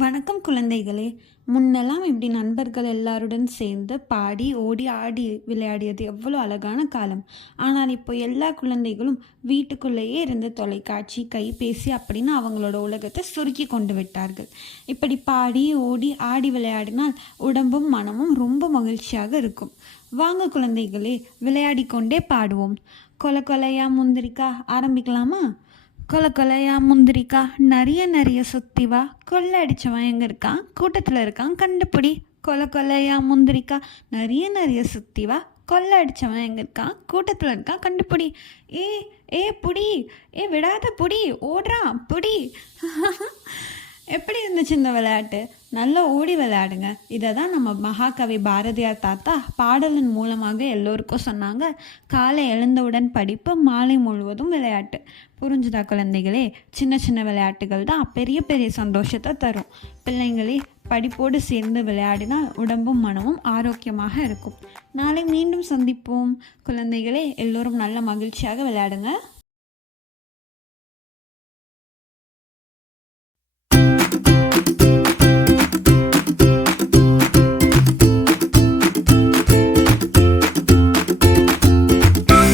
வணக்கம் குழந்தைகளே. முன்னெல்லாம் இப்படி நண்பர்கள் எல்லாருடன் சேர்ந்து பாடி ஓடி ஆடி விளையாடியது எவ்வளோ அழகான காலம். ஆனால் இப்போ எல்லா குழந்தைகளும் வீட்டுக்குள்ளேயே இருந்து தொலைக்காட்சி, கைபேசி அப்படின்னு அவங்களோட உலகத்தை சுருக்கி கொண்டு விட்டார்கள். இப்படி பாடி ஓடி ஆடி விளையாடினால் உடம்பும் மனமும் ரொம்ப மகிழ்ச்சியாக இருக்கும். வாங்க குழந்தைகளே, விளையாடி கொண்டே பாடுவோம். கொலை கொலையா முந்திரிக்கா ஆரம்பிக்கலாமா? கொலை கொலையா முந்திரிக்கா நிறைய நிறைய சுத்தி வா, கொள்ளை அடிச்சவன் எங்கே இருக்கான், கூட்டத்தில் இருக்கான் கண்டுபிடி. கொலை கொலையா முந்திரிக்கா நிறைய நிறைய சுத்தி வா, கொள்ளை அடிச்சவன் எங்கே இருக்கான், கூட்டத்தில் இருக்கான் கண்டுபிடி. ஏ ஏ புடி, ஏ விடாத புடி, ஓடுறான் புடி. எப்படி இருந்துச்சு இந்த விளையாட்டு? நல்லா ஓடி விளையாடுங்க. இதை தான் நம்ம மகாகவி பாரதியார் தாத்தா பாடலின் மூலமாக எல்லோருக்கும் சொன்னாங்க. காலை எழுந்தவுடன் படிப்பு, மாலை முழுவதும் விளையாட்டு. புரிஞ்சுதா குழந்தைகளே? சின்ன சின்ன விளையாட்டுகள் தான் பெரிய பெரிய சந்தோஷத்தை தரும். பிள்ளைங்களே, படிப்போடு சேர்ந்து விளையாடினால் உடம்பும் மனமும் ஆரோக்கியமாக இருக்கும். நாளை மீண்டும் சந்திப்போம். குழந்தைகளே, எல்லோரும் நல்ல மகிழ்ச்சியாக விளையாடுங்க.